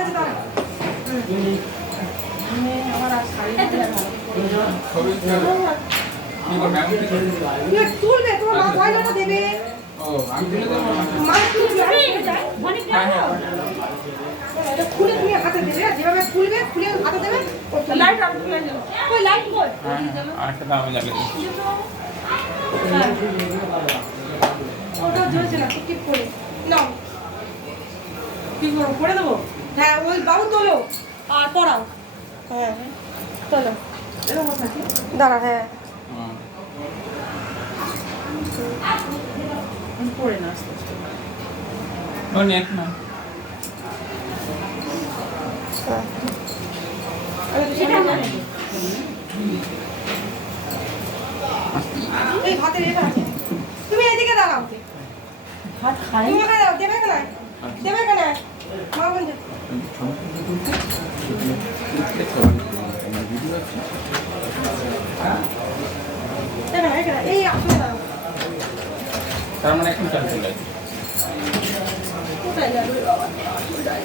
আছে দাও আমার আর শাড়ি তুলবে তোমার মা গয়নাটা দেবে মা তুলবে এটা খুলে তুমি হাতে দেবে যেভাবে খুলবে খুলে হাতে দেবে লাইট ওই লাইট কই আরেকটা দাম আমি লাগিয়ে দিই ওটা জ্বলছে না টিপ করে নাও কি করব পড়ে দেবো হ্যাঁ ওই বাবু তোলো আর পড়াও হ্যাঁ তোলো এরকম থাকে দাঁড়া হ্যাঁ পড়ে না আস্তে আস্তে ও নেক না এই ভাতের এটা আছে তুমি এদিকে দাঁড়াও ভাত খাই তুমি এখানে দাও দেবে কেন দেবে কেন মা বন্ধু দেবে না এখানে এই আসলে দাও তার মানে এখন চালতে লাগে কোথায় যাবে বাবা কোথায়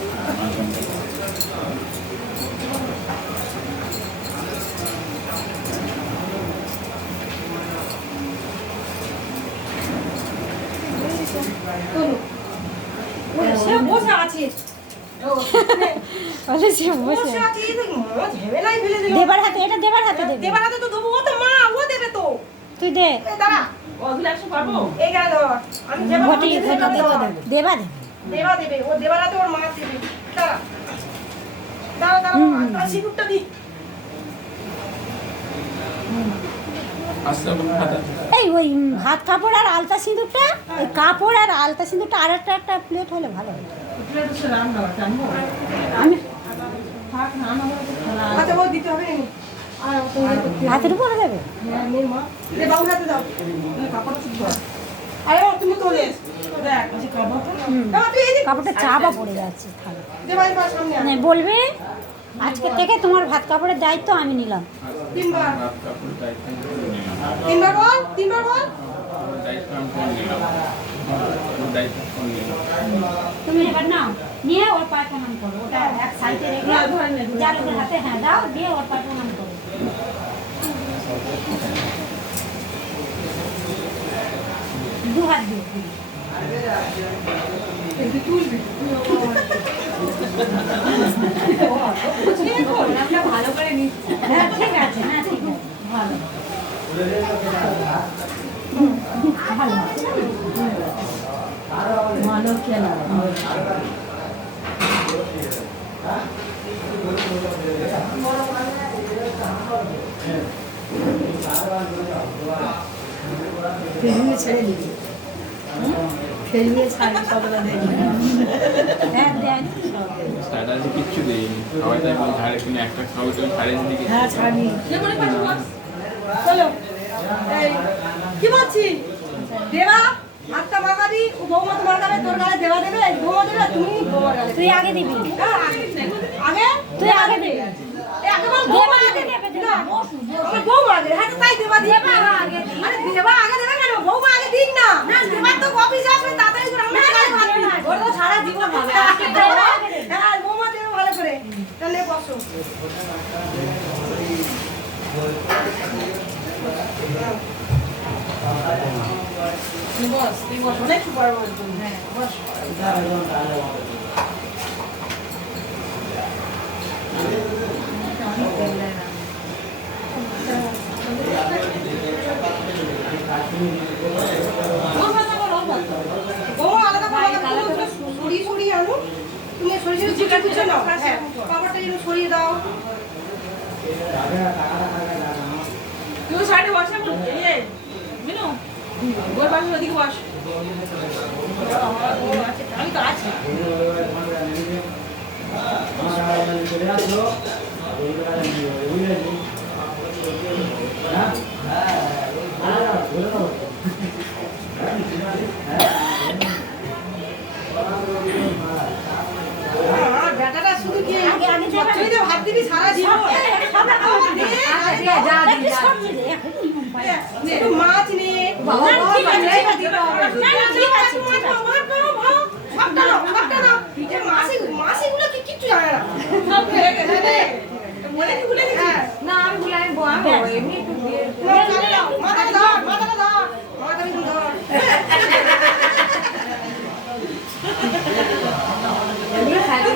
সে বসে আছে বসে আছে ঝেমেলাই ফেলে দিল দেবার হাতে এটা দেবার হাতে দেবে দেবার হাতে তো দেবো ও তো মা ও দেবে তো তুই দে দাঁড়া ওগুলো একশো পারবো এই গেল আমি দেবা ঘটি দেবা দেবা দেবা দেবে ও দেবার হাতে ওর মা দেবে দাঁড়া দাঁড়া দাঁড়া সিঁদুরটা দি আসলে হাতে এই ওই হাত কাপড় আর আলতা সিঁদুরটা ওই কাপড় আর আলতা সিঁদুরটা আর একটা প্লেট হলে ভালো হতো আমি আচ্ছা ও দিতে হবে নি আর ও তো হাতের উপরে দেবে হ্যাঁ নে মা রে বাবু হাতে দাও কাপড় শুদ্ধ আরে ও তুমি তোলে দেখ এই কাপড়টা দাও তুই এই কাপড়টা চাপা পড়ে যাচ্ছে ভালো দেবাই পাশ সামনে আয়। মানে বলবে আজকে থেকে তোমার ভাত কাপড়ের দায়িত্ব আমি নিলাম তিনবার রাত কাপড় দায়িত্ব নিলাম তিনবার বল দায়িত্ব আমি কোন নিলাম দায়িত্ব কোন নিলাম তুমি এবার নাও নিয়ে ওর পায়ে প্রণাম করো ওটা এক সাইডে রেখে যার ওর হাতে হ্যাঁ দাও দিয়ে ওর পায়ে প্রণাম করো দু হাত দিয়ে একটু তুলবি আমরা ভালো করে নিচ্ছি হ্যাঁ ঠিক আছে না ঠিক আছে ভালো ভালো ভালো খেলা ফেলিয়ে ছেড়ে দিবি ফেলিয়ে ছাড়ি সবটা দেখবি হ্যাঁ দেন স্ট্যাটাসে কিচ্ছু দেয়নি সবাই তাই বলে ঝাড়ে কিনে একটা সবাই তুমি ছাড়ের দিকে হ্যাঁ ছাড়ি চলো এই কি বলছি দেবা হাতটা মাগাবি ও বৌমা তোমার গালে তোর গালে দেবা দেবে বৌমা দেবে তুমি বৌমার গালে তুই আগে দিবি আগে তুই আগে দিবি এই আগে বল দেবা বৌমা আগে আগে দেবে না আমার বৌমা আগে হ্যাঁ তো তাই দেবা দেবা আগে আরে দেবা আগে দেবে কেন বৌমা আগে দিক না না দেবা তো অফিসে আসবে তাড়াতাড়ি করে আমরা কাজ করবি ওর তো সারা জীবন হবে হ্যাঁ বৌমা দেবে ভালো করে তাহলে বসো তুই বস অনেক সুপার হ্যাঁ বস সরিয়ে আনো তুমি সরিয়ে গুছিয়ে নাও হ্যাঁ কাপড়টা যেন সরিয়ে দাও তুই সাইডে বসে এই মিনু ওই পাশে ওদিকে বস আমি তো আছি ব্যাটাটা শুধু কি তুই তো ভাত দিবি সারা জীবন একটু মাছ নে সবটা নাও, সবটা নাও। এ মাসিগুলো কি কিচ্ছু জানে না। সব খেয়ে গেছে রে। মনে কি ভুলে গেছিস? হ্যাঁ। না আমি ভুলে আমি এমনি একটু দিয়ে নাও, চালে নাও। মাথাটা ধর, মাথাটা ধর। মাথাটা একটু ধর। এমনি খাইতে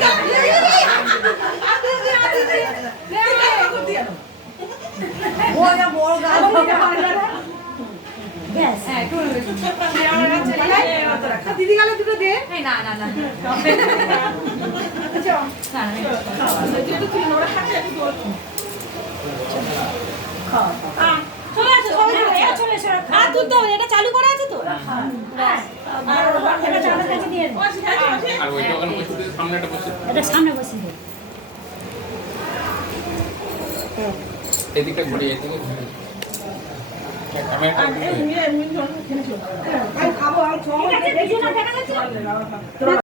ওটা বড় গাছ ব্যাস হ্যাঁ একটু দিদি গেলে দুটো দে। এই না না না আচ্ছা। না, না, তুই একটু তুই ওরা খাচ্ছে একটু তোর। চলে আসো সবাই চলে এসো আর দুধ দাও এটা চালু করা আছে তো হ্যাঁ আর এটা চালের কাছে দিয়ে দাও। বসে থাকি, বসে। আর ওইটা ওখানে বসে দিয়ে সামনে একটা বসে এটা সামনে বসিয়ে দাও এদিকটা ঘুরে এদিকে ঘুরে ক্যামেরাটা আর এই মিলে মিলে খেলে চল। আমি খাবো, আমি ছ ঠিক আছে দুজনে দেখা যাচ্ছে